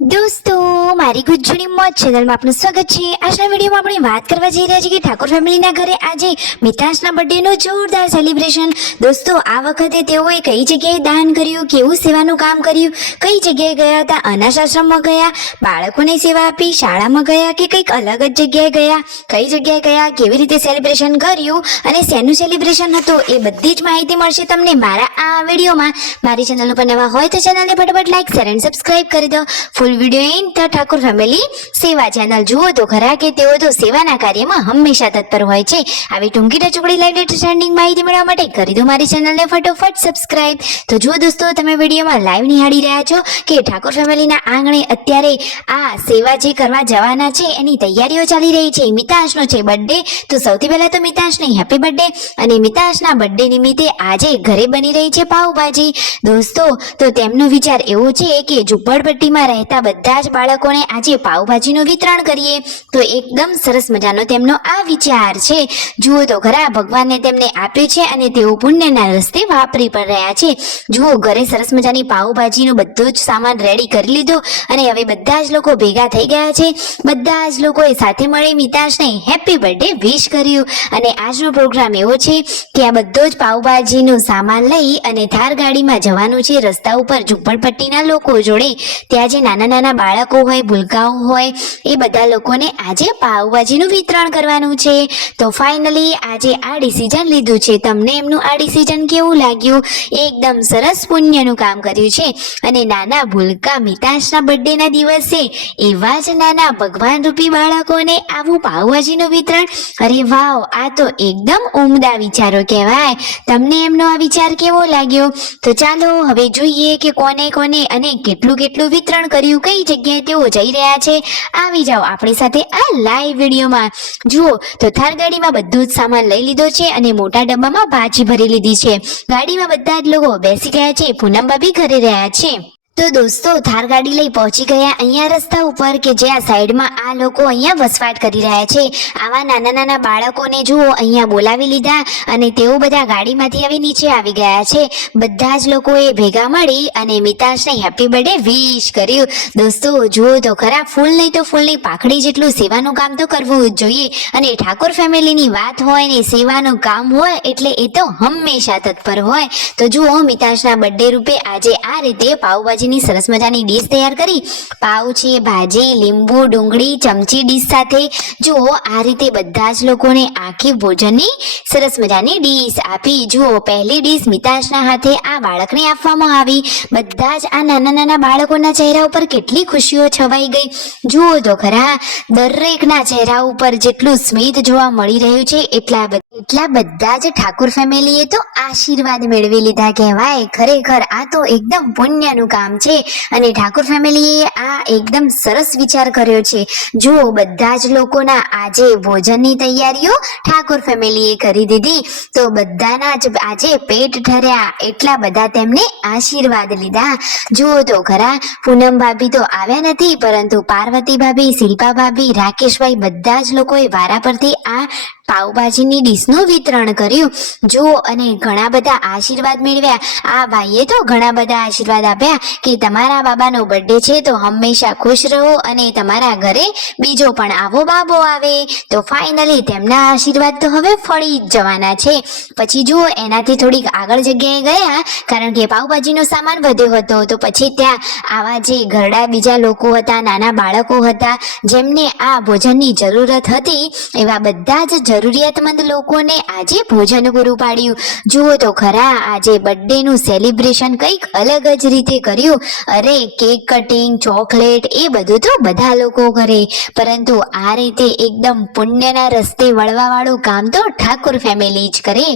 દોસ્તો, મારી ગુજ્જુની મોજ ચેનલમાં આપનું સ્વાગત છે। આજના વિડીયોમાં આપણે વાત કરવા જઈ રહ્યા છીએ કે ઠાકોર ફેમિલીના ઘરે આજે મિતાંશના બર્થડેનું જોરદાર સેલિબ્રેશન। દોસ્તો, આ વખતે તેઓએ કઈ જગ્યાએ દાન કર્યું, કેવું સેવાનું કામ કર્યું, કઈ જગ્યાએ ગયા હતા, અનાથ આશ્રમમાં ગયા, બાળકોને સેવા આપી, શાળામાં ગયા કે કંઈક અલગ જ જગ્યાએ ગયા, કઈ જગ્યાએ ગયા, કેવી રીતે સેલિબ્રેશન કર્યું અને શેનું સેલિબ્રેશન હતું, એ બધી જ માહિતી મળશે તમને મારા આ વિડીયોમાં। મારી ચેનલ ઉપર નવા હોય તો ચેનલને ફટાફટ લાઈક, શેર અને સબસ્ક્રાઇબ કરી દો। ફૂલ વિડીયો એન તો ઠાકોર ફેમિલી સેવા ચેનલ જુઓ તો ખરા કે તેઓ તો સેવાના કાર્યમાં હંમેશા તત્પર હોય છે। આવી ટૂંકી ટચુકડી લાઈવ લેટેસ્ટ ટ્રેન્ડિંગ માહિતી મેળવવા માટે કરી દો મારી ચેનલને ફટોફટ સબસ્ક્રાઇબ। તો જુઓ દોસ્તો, તમે વિડીયોમાં લાઈવ નિહાળી રહ્યા છો કે ઠાકોર ફેમિલીના આંગણે અત્યારે આ સેવા જે કરવા જવાના છે એની તૈયારીઓ ચાલી રહી છે। મિતાંશનો છે બર્થડે, તો સૌથી પહેલા તો મિતાંશને હેપી બર્થડે। અને મિતાંશના બર્થડે નિમિત્તે આજે ઘરે બની રહી છે પાવભાજી। દોસ્તો, તો તેમનો વિચાર એવો છે કે ઝૂંપડપટ્ટીમાં રહેતા બધા જ બાળકોને આજે પાવભાજીનું વિતરણ કરીએ। તો એકદમ સરસ મજાનો તેમનો આ વિચાર છે। જુઓ તો ખરા, ભગવાને તેમને આપ્યું છે અને તેઓ પુણ્યના રસ્તે વાપરી પણ રહ્યા છે। જુઓ, ઘરે સરસ મજાની પાવભાજીનો બધો જ સામાન રેડી કરી લીધો અને હવે બધા જ લોકો ભેગા થઈ ગયા છે। બધા જ લોકોએ સાથે મળી મિતાંશને હેપી બર્થડે વિશ કર્યું। અને આજનો પ્રોગ્રામ એવો છે કે આ બધો જ પાવભાજીનો સામાન લઈ અને થાર ગાડીમાં જવાનું છે રસ્તા ઉપર ઝૂંપડપટ્ટીના લોકો જોડે। ત્યાં જે નાના નાના બાળકો હોય, ભૂલકાઓ હોય, એ બધા લોકોને આજે પાવભાજીનું વિતરણ કરવાનું છે। તો ફાઇનલી આજે આ ડિસિઝન લીધું છે। તમને એમનું આ ડિસિઝન કેવું લાગ્યું? એકદમ સરસ પુણ્યનું કામ કર્યું છે। અને નાના ભૂલકા મિતાંશના બર્થડેના દિવસે એવા જ નાના ભગવાન રૂપી બાળકોને આવું પાવભાજીનું વિતરણ, અરે વાવ, આ તો એકદમ ઉમદા વિચારો કહેવાય। તમને એમનો આ વિચાર કેવો લાગ્યો? તો ચાલો હવે જોઈએ કે કોને કોને અને કેટલું કેટલું વિતરણ કર્યું, કઈ જગ્યાએ તેઓ જઈ રહ્યા છે। આવી જાઓ આપણી સાથે આ લાઈવ વિડીયોમાં। જુઓ તો થાર ગાડીમાં બધું જ સામાન લઈ લીધો છે અને મોટા ડબ્બામાં ભાજી ભરી લીધી છે। ગાડીમાં બધા જ લોકો બેસી ગયા છે, પૂનમ ભાભી ઘરે રહ્યા છે। તો દોસ્તો, થાર ગાડી લઈ પહોંચી ગયા અહીંયા રસ્તા ઉપર કે જ્યાં સાઈડમાં આ લોકો અહીંયા વસવાટ કરી રહ્યા છે। આવા નાના નાના બાળકોને જુઓ અહીંયા બોલાવી લીધા અને તેઓ બધા ગાડીમાંથી હવે નીચે આવી ગયા છે। બધા જ લોકોએ ભેગા મળી અને મિતાંશને હેપી બર્થડે વિશ કર્યું। દોસ્તો, જુઓ તો ખરા, ફૂલ નહીં તો ફૂલની પાખડી જેટલું સેવાનું કામ તો કરવું જ જોઈએ। અને ઠાકોર ફેમિલીની વાત હોય ને સેવાનું કામ હોય એટલે એ તો હંમેશા તત્પર હોય। તો જુઓ, મિતાંશના બર્થડે રૂપે આજે આ રીતે પાવભાજી સરસ મજાની ડીશ તૈયાર કરી। પાવ છે, ભાજી, લીંબુ, ડુંગળી, ચમચી ડીશ સાથે જુઓ આ રીતે બધા જ લોકોને આખી ભોજનની સરસ મજાની ડીશ આપી। જુઓ, પહેલી ડીશ મિતાંશના હાથે આ બાળકને આપવામાં આવી। બધા જ આ નાના નાના બાળકોના ચહેરા ઉપર કેટલી ખુશીઓ છવાઈ ગઈ। જુઓ તો ખરા, દરેકના ચહેરા ઉપર જેટલું સ્મિત જોવા મળી રહ્યું છે એટલા બધા જ ઠાકોર ફેમિલીએ તો આશીર્વાદ મેળવી લીધા કહેવાય। ખરેખર આ તો એકદમ પુણ્યનું કામ છે અને ઠાકોર ફેમિલીએ આ એકદમ સરસ વિચાર કર્યો છે। જુઓ, બધા જ લોકોના આજે ભોજનની તૈયારીઓ ઠાકોર ફેમિલીએ કરી દીધી। તો બધાના જ આજે પેટ ઠર્યા, એટલા બધા તેમને આશીર્વાદ લીધા। જુઓ તો ખરા, પૂનમ ભાભી તો આવ્યા નથી, પરંતુ પાર્વતી ભાભી, શિલ્પા ભાભી, રાકેશભાઈ બધા જ લોકોએ વારા પરથી આ પાવભાજીની ડીશનું વિતરણ કર્યું। જુઓ, અને ઘણા બધા આશીર્વાદ મેળવ્યા। આ ભાઈએ તો ઘણા બધા આશીર્વાદ આપ્યા કે તમારા બાબાનો બર્થડે છે તો હંમેશા ખુશ રહો અને તમારા ઘરે બીજો પણ આવો બાબો આવે। તો ફાઇનલી તેમના આશીર્વાદ તો હવે ફળી જ જવાના છે। પછી જુઓ, એનાથી થોડીક આગળ જગ્યાએ ગયા કારણ કે પાવભાજીનો સામાન વધ્યો હતો। તો પછી ત્યાં આવા જે ઘરડા બીજા લોકો હતા, નાના બાળકો હતા, જેમને આ ભોજનની જરૂરત હતી, એવા બધા જ જરૂરિયાતમંદ લોકોને આજે ભોજન પૂરું પાડ્યું। જુઓ તો ખરા, આજે બર્થડેનું સેલિબ્રેશન કંઈક અલગ જ રીતે કર્યું। અરે, કેક કટિંગ, ચોકલેટ, એ બધું તો બધા લોકો કરે, પરંતુ આ રીતે એકદમ પુણ્યના રસ્તે વળવા વાળું કામ તો ઠાકોર ફેમિલી જ કરે।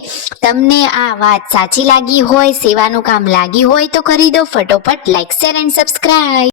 તમને આ વાત સાચી લાગી હોય, સેવાનું કામ લાગી હોય તો કરી દો ફટોફટ લાઈક, શેર એન્ડ સબસ્ક્રાઇબ।